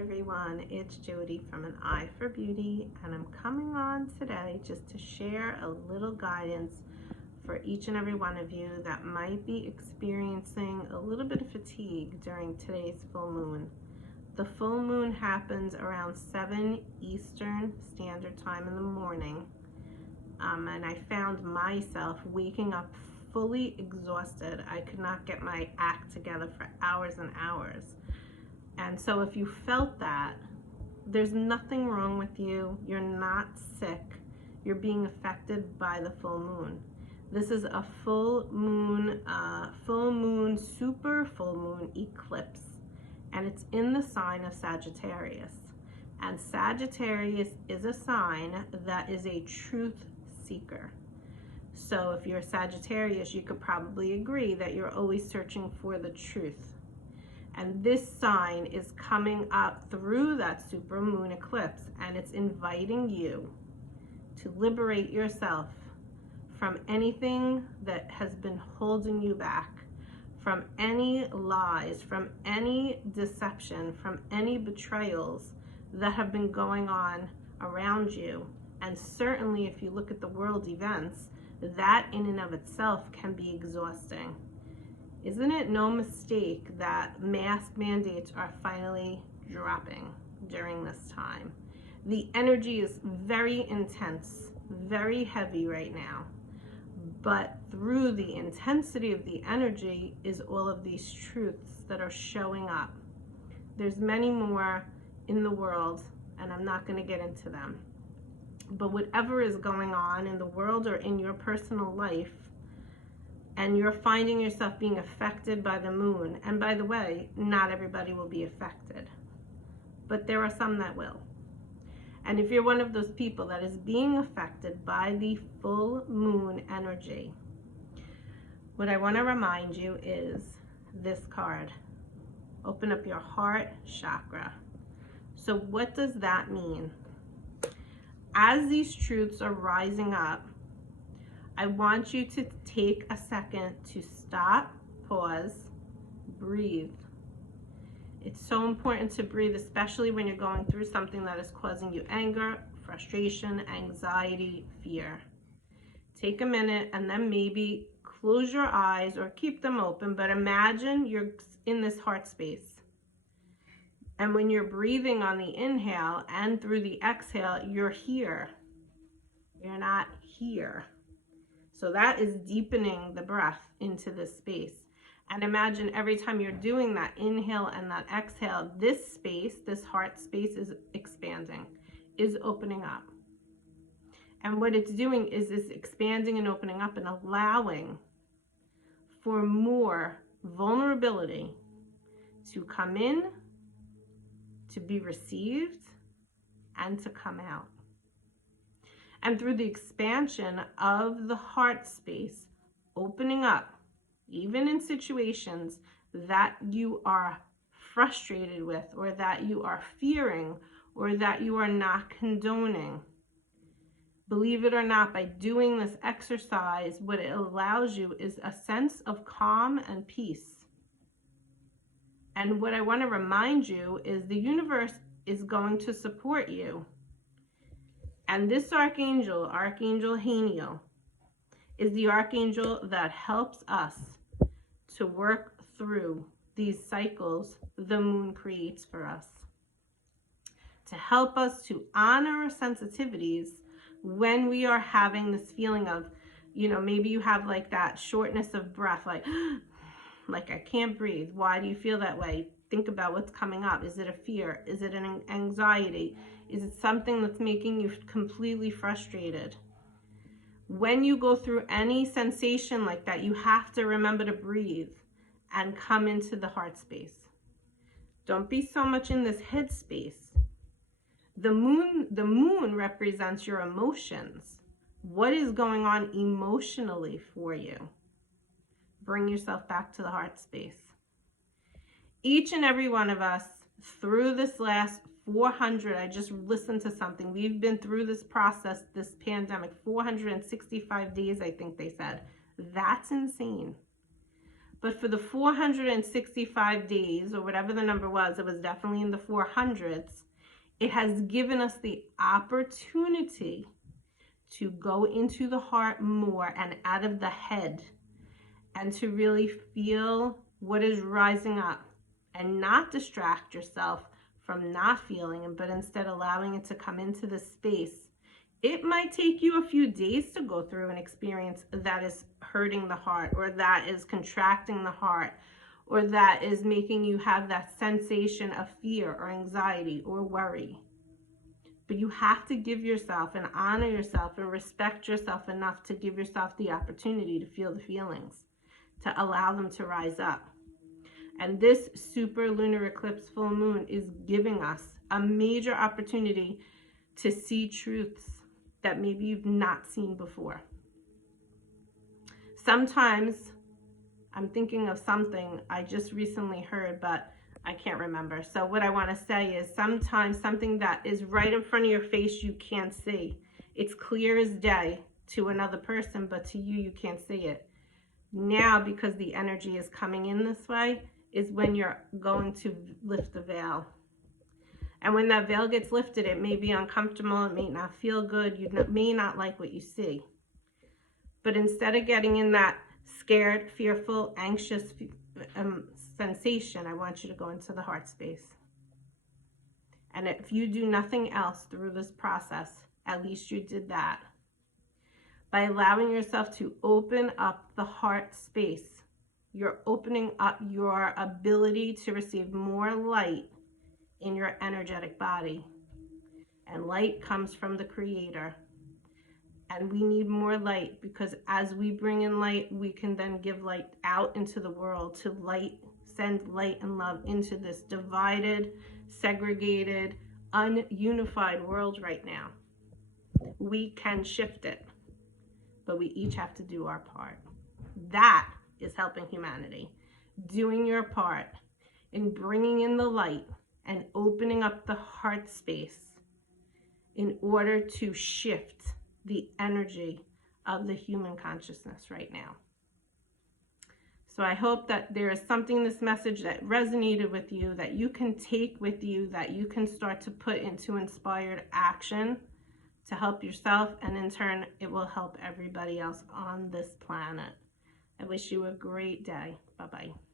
everyone, it's Jody from An Eye for Beauty, and I'm coming on today just to share a little guidance for each and every one of you that might be experiencing a little bit of fatigue during today's full moon. The full moon happens around 7 Eastern Standard Time in the morning, and I found myself waking up fully exhausted. I could not get my act together for hours and hours. And so if you felt that, there's nothing wrong with you. You're not sick. You're being affected by the full moon. This is a full moon, super full moon eclipse, and it's in the sign of Sagittarius. And Sagittarius is a sign that is a truth seeker. So if you're Sagittarius, you could probably agree that you're always searching for the truth. And this sign is coming up through that super moon eclipse, and it's inviting you to liberate yourself from anything that has been holding you back, from any lies, from any deception, from any betrayals that have been going on around you. And certainly if you look at the world events, that in and of itself can be exhausting. Isn't it no mistake that mask mandates are finally dropping during this time? The energy is very intense, very heavy right now. But through the intensity of the energy is all of these truths that are showing up. There's many more in the world, and I'm not going to get into them. But whatever is going on in the world or in your personal life, and you're finding yourself being affected by the moon, and by the way, not everybody will be affected, but there are some that will. And if you're one of those people that is being affected by the full moon energy, what I want to remind you is this card. Open up your heart chakra. So what does that mean? As these truths are rising up, I want you to take a second to stop, pause, breathe. It's so important to breathe, especially when you're going through something that is causing you anger, frustration, anxiety, fear. Take a minute and then maybe close your eyes or keep them open, but imagine you're in this heart space. And when you're breathing on the inhale and through the exhale, you're here. You're not here. So that is deepening the breath into this space. And imagine every time you're doing that inhale and that exhale, this space, this heart space is expanding, is opening up. And what it's doing is it's expanding and opening up and allowing for more vulnerability to come in, to be received, and to come out. And through the expansion of the heart space, opening up, even in situations that you are frustrated with, or that you are fearing, or that you are not condoning. Believe it or not, by doing this exercise, what it allows you is a sense of calm and peace. And what I want to remind you is the universe is going to support you. And this archangel, Archangel Haniel, is the archangel that helps us to work through these cycles the moon creates for us. To help us to honor our sensitivities when we are having this feeling of, maybe you have like that shortness of breath, like I can't breathe. Why do you feel that way? Think about what's coming up. Is it a fear? Is it an anxiety? Is it something that's making you completely frustrated? When you go through any sensation like that, you have to remember to breathe and come into the heart space. Don't be so much in this head space. The moon represents your emotions. What is going on emotionally for you? Bring yourself back to the heart space. Each and every one of us, through this last 400, I just listened to something. We've been through this process, this pandemic, 465 days, I think they said. That's insane. But for the 465 days, or whatever the number was, it was definitely in the 400s, it has given us the opportunity to go into the heart more and out of the head, and to really feel what is rising up, and not distract yourself from not feeling it, but instead allowing it to come into the space. It might take you a few days to go through an experience that is hurting the heart, or that is contracting the heart, or that is making you have that sensation of fear or anxiety or worry. But you have to give yourself and honor yourself and respect yourself enough to give yourself the opportunity to feel the feelings, to allow them to rise up. And this super lunar eclipse full moon is giving us a major opportunity to see truths that maybe you've not seen before. Sometimes, I'm thinking of something I just recently heard, but I can't remember. So what I want to say is, sometimes something that is right in front of your face you can't see. It's clear as day to another person, but to you, you can't see it. Now, because the energy is coming in this way, is when you're going to lift the veil. And when that veil gets lifted, it may be uncomfortable, it may not feel good, you may not like what you see. But instead of getting in that scared, fearful, anxious sensation, I want you to go into the heart space. And if you do nothing else through this process, at least you did that. By allowing yourself to open up the heart space, you're opening up your ability to receive more light in your energetic body. And light comes from the Creator. And we need more light, because as we bring in light, we can then give light out into the world, to send light and love into this divided, segregated, ununified world right now. We can shift it, but we each have to do our part. That is helping humanity. Doing your part in bringing in the light and opening up the heart space in order to shift the energy of the human consciousness right now. So I hope that there is something in this message that resonated with you, that you can take with you, that you can start to put into inspired action to help yourself, and in turn, it will help everybody else on this planet. I wish you a great day. Bye-bye.